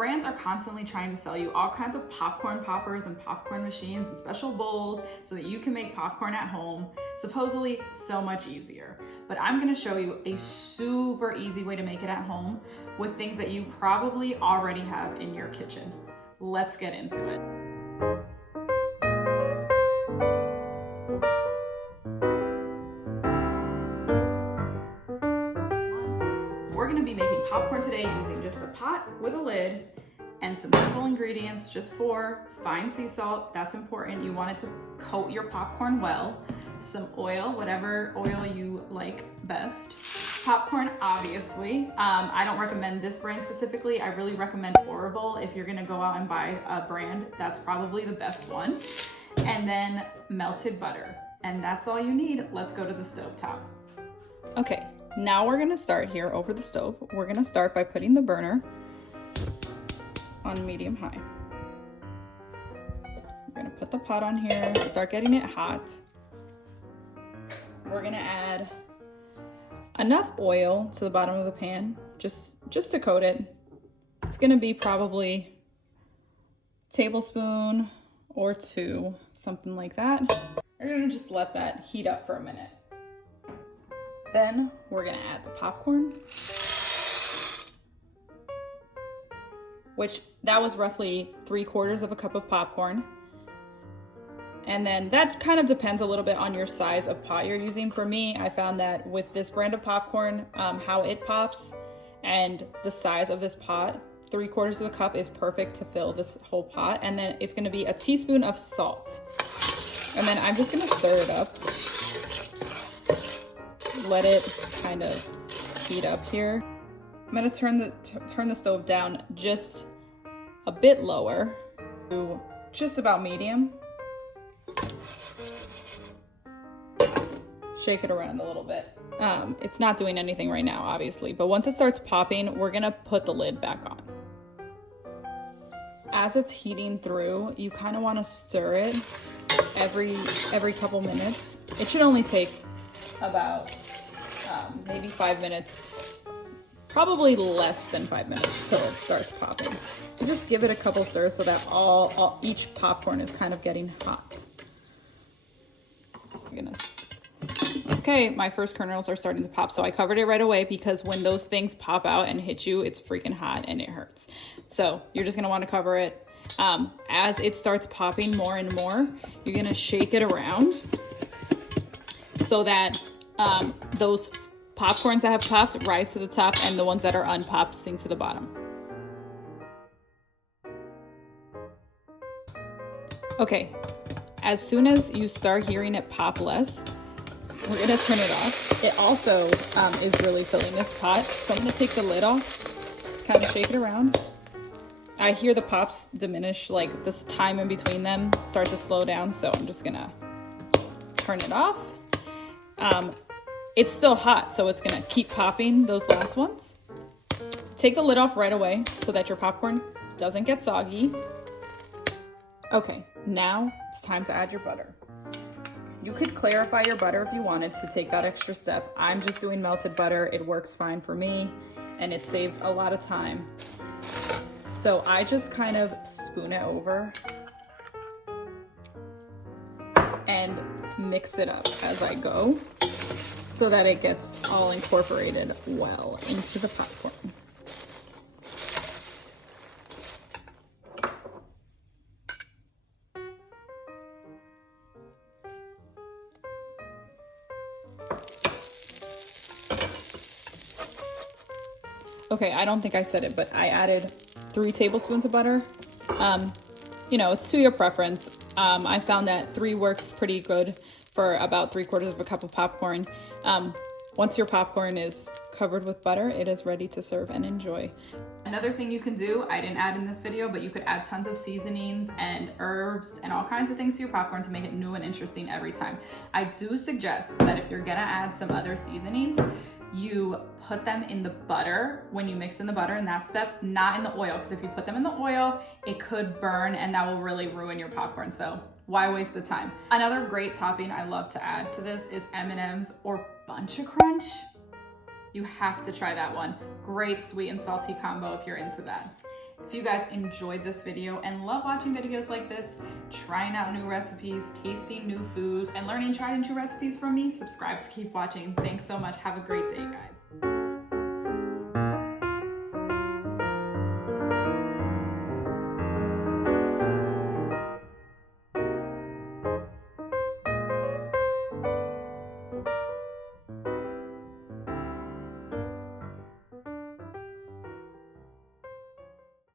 brands are constantly trying to sell you all kinds of popcorn poppers and popcorn machines and special bowls so that you can make popcorn at home, supposedly so much easier. But I'm gonna show you a super easy way to make it at home with things that you probably already have in your kitchen. Let's get into it. We're gonna be making popcorn today using just a pot with a lid and some simple ingredients, just for fine sea salt. That's important. You want it to coat your popcorn well. Some oil, whatever oil you like best. Popcorn, obviously. I don't recommend this brand specifically. I really recommend Orville. If you're gonna go out and buy a brand, that's probably the best one. And then melted butter. And that's all you need. Let's go to the stove top. Okay, now we're gonna start here over the stove. We're gonna start by putting the burner on medium high. We're gonna put the pot on here, start getting it hot. We're gonna add enough oil to the bottom of the pan, just to coat it. It's gonna be probably a tablespoon or two, something like that. We're gonna just let that heat up for a minute. Then we're gonna add the popcorn, which that was roughly 3/4 of a cup of popcorn. And then that kind of depends a little bit on your size of pot you're using. For me, I found that with this brand of popcorn, how it pops and the size of this pot, 3/4 of the cup is perfect to fill this whole pot. And then it's gonna be a teaspoon of salt. And then I'm just gonna stir it up. Let it kind of heat up here. I'm gonna turn the stove down just a bit lower to just about medium. Shake it around a little bit. It's not doing anything right now, obviously, but once it starts popping, we're gonna put the lid back on. As it's heating through, you kind of want to stir it every couple minutes. It should only take about maybe 5 minutes, probably less than 5 minutes till it starts popping. So just give it a couple stirs so that each popcorn is kind of getting hot. Okay, my first kernels are starting to pop, so I covered it right away because when those things pop out and hit you, it's freaking hot and it hurts. So you're just gonna want to cover it. As it starts popping more and more, you're gonna shake it around so that those popcorns that have popped rise to the top and the ones that are unpopped sink to the bottom. Okay, as soon as you start hearing it pop less, we're gonna turn it off. It also is really filling this pot. So I'm gonna take the lid off, kind of shake it around. I hear the pops diminish, like this time in between them start to slow down. So I'm just gonna turn it off. It's still hot, so it's gonna keep popping those last ones. Take the lid off right away so that your popcorn doesn't get soggy. Okay, now it's time to add your butter. You could clarify your butter if you wanted to take that extra step. I'm just doing melted butter. It works fine for me and it saves a lot of time. So I just kind of spoon it over and mix it up as I go so that it gets all incorporated well into the popcorn. Okay, I don't think I said it, but I added 3 tablespoons of butter. You know, it's to your preference. I found that 3 works pretty good for about 3/4 of a cup of popcorn. Once your popcorn is covered with butter, it is ready to serve and enjoy. Another thing you can do, I didn't add in this video, but you could add tons of seasonings and herbs and all kinds of things to your popcorn to make it new and interesting every time. I do suggest that if you're gonna add some other seasonings, you put them in the butter when you mix in the butter in that step, not in the oil, because if you put them in the oil, it could burn and that will really ruin your popcorn. So why waste the time? Another great topping I love to add to this is M&Ms or Buncha Crunch. You have to try that one. Great sweet and salty combo if you're into that. If you guys enjoyed this video and love watching videos like this, trying out new recipes, tasting new foods, and learning tried and true recipes from me, subscribe to keep watching. Thanks so much. Have a great day, guys.